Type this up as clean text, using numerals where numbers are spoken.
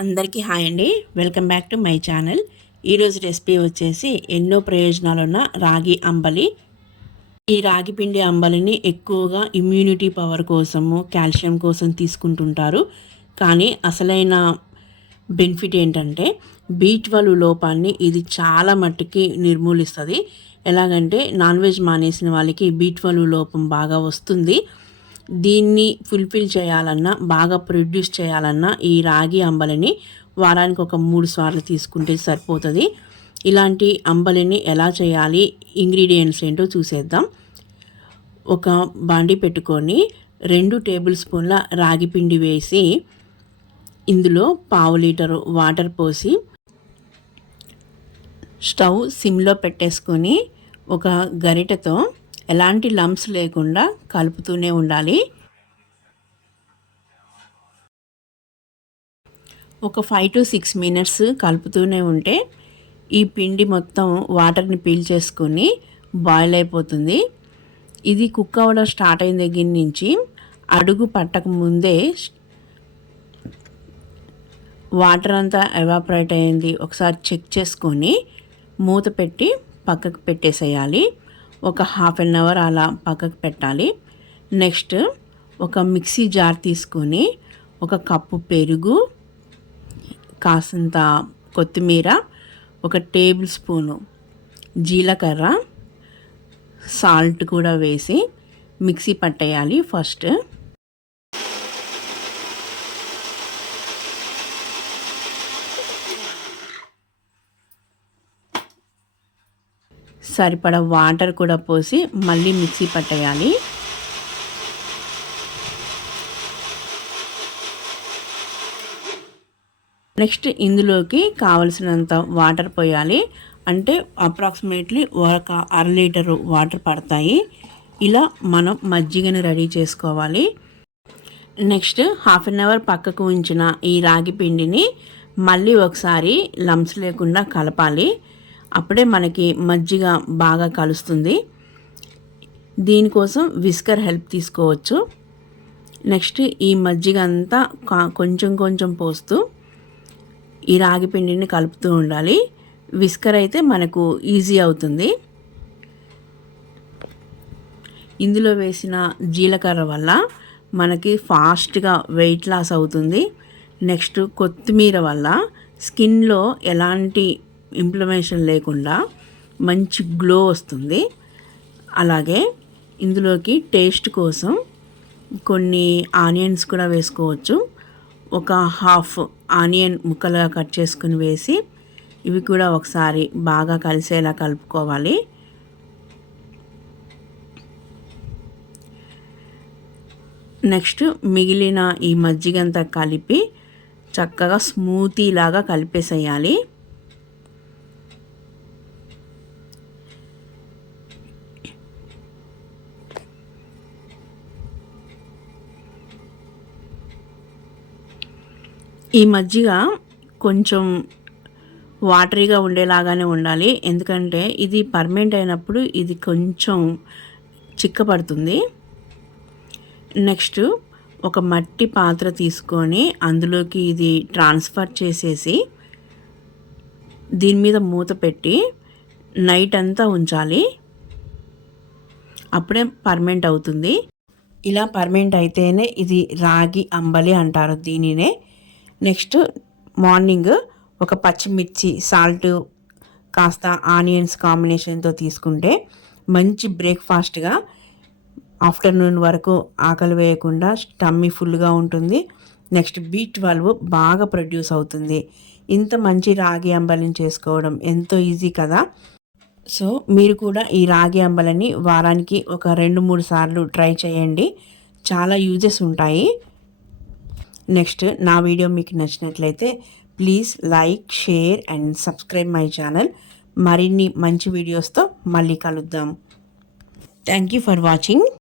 అందరికీ హాయ్ అండి. Welcome back to my channel. ఈరోజు రెసిపీ వచ్చేసి ఎన్నో ప్రయోజనాలున్న రాగి అంబలి. ఈ రాగి పిండి అంబలిని ఎక్కువగా ఇమ్యూనిటీ పవర్ కోసము, కాల్షియం కోసం తీసుకుంటుంటారు. కానీ అసలైన బెనిఫిట్ ఏంటంటే B12 లోపాన్ని ఇది చాలా మట్టుకి నిర్మూలిస్తుంది. ఎలాగంటే నాన్ వెజ్ మానేసిన వాళ్ళకి B12 లోపం బాగా వస్తుంది. దీన్ని ఫుల్ఫిల్ చేయాలన్నా, బాగా ప్రొడ్యూస్ చేయాలన్నా ఈ రాగి అంబలిని వారానికి ఒక 3 సార్లు తీసుకుంటే సరిపోతుంది. ఇలాంటి అంబలిని ఎలా చేయాలి, ఇంగ్రీడియంట్స్ ఏంటో చూసేద్దాం. ఒక బాండి పెట్టుకొని 2 టేబుల్ స్పూన్ల రాగి పిండి వేసి ఇందులో పావు లీటరు వాటర్ పోసి స్టవ్ సిమ్లో పెట్టేసుకొని ఒక గరిటెతో ఎలాంటి లంప్స్ లేకుండా కలుపుతూనే ఉండాలి. ఒక 5 to 6 మినిట్స్ కలుపుతూనే ఉంటే ఈ పిండి మొత్తం వాటర్ని పీల్చేసుకొని బాయిల్ అయిపోతుంది. ఇది కుక్ అవ్వడం స్టార్ట్ అయిన దగ్గర నుంచి అడుగు పట్టక ముందే వాటర్ అంతా ఎవాపరేట్ అయింది ఒకసారి చెక్ చేసుకొని మూత పెట్టి పక్కకు పెట్టేసేయాలి. ఒక హాఫ్ అన్ అవర్ అలా పక్కకు పెట్టాలి. నెక్స్ట్ ఒక మిక్సీ జార్ తీసుకొని ఒక కప్పు పెరుగు, కాసంత కొత్తిమీర, ఒక టేబుల్ స్పూను జీలకర్ర, సాల్ట్ కూడా వేసి మిక్సీ పట్టేయాలి. ఫస్ట్ సరిపడా వాటర్ కూడా పోసి మళ్ళీ మిక్సీ పట్టేయాలి. నెక్స్ట్ ఇందులోకి కావలసినంత వాటర్ పోయాలి. అంటే అప్రాక్సిమేట్లీ ఒక 1/2 లీటరు వాటర్ పడతాయి. ఇలా మనం మజ్జిగను రెడీ చేసుకోవాలి. నెక్స్ట్ హాఫ్ అన్ అవర్ పక్కకు ఉంచిన ఈ రాగి పిండిని మళ్ళీ ఒకసారి లంప్స్ లేకుండా కలపాలి. అప్పుడే మనకి మజ్జిగ బాగా కలుస్తుంది. దీనికోసం విస్కర్ హెల్ప్ తీసుకోవచ్చు. నెక్స్ట్ ఈ మజ్జిగ అంతా కొంచెం కొంచెం పోస్తూ ఈ రాగి పిండిని కలుపుతూ ఉండాలి. విస్కర్ అయితే మనకు ఈజీ అవుతుంది. ఇందులో వేసిన జీలకర్ర వల్ల మనకి ఫాస్ట్గా వెయిట్ లాస్ అవుతుంది. నెక్స్ట్ కొత్తిమీర వల్ల స్కిన్లో ఎలాంటి ఇన్ఫ్లమేషన్ లేకుండా మంచి గ్లో వస్తుంది. అలాగే ఇందులోకి టేస్ట్ కోసం కొన్ని ఆనియన్స్ కూడా వేసుకోవచ్చు. ఒక హాఫ్ ఆనియన్ ముక్కలుగా కట్ చేసుకుని వేసి ఇవి కూడా ఒకసారి బాగా కలిసేలా కలుపుకోవాలి. నెక్స్ట్ మిగిలిన ఈ మజ్జిగంతా కలిపి చక్కగా స్మూతీ లాగా కలిపేసేయాలి. ఈ మజ్జిగ కొంచెం వాటరీగా ఉండేలాగానే ఉండాలి. ఎందుకంటే ఇది పర్మెంట్ అయినప్పుడు ఇది కొంచెం చిక్కపడుతుంది. నెక్స్ట్ ఒక మట్టి పాత్ర తీసుకొని అందులోకి ఇది ట్రాన్స్ఫర్ చేసేసి దీని మీద మూత పెట్టి నైట్ అంతా ఉంచాలి. అప్పుడే పర్మెంట్ అవుతుంది. ఇలా పర్మెంట్ అయితేనే ఇది రాగి అంబలి అంటారు దీనినే. నెక్స్ట్ మార్నింగ్ ఒక పచ్చిమిర్చి, సాల్ట్, కాస్త ఆనియన్స్ కాంబినేషన్తో తీసుకుంటే మంచి బ్రేక్ఫాస్ట్గా ఆఫ్టర్నూన్ వరకు ఆకలి వేయకుండా టమ్మీ ఫుల్గా ఉంటుంది. నెక్స్ట్ B12 బాగా ప్రొడ్యూస్ అవుతుంది. ఇంత మంచి రాగి అంబలిని చేసుకోవడం ఎంతో ఈజీ కదా. సో మీరు కూడా ఈ రాగి అంబలిని వారానికి ఒక 2-3 సార్లు ట్రై చేయండి. చాలా యూజెస్ ఉంటాయి. నెక్స్ట్ నా వీడియో మీకు నచ్చినట్లయితే please like, share and subscribe my channel. మరిన్ని మంచి వీడియోస్తో మళ్ళీ కలుద్దాం. Thank you for watching.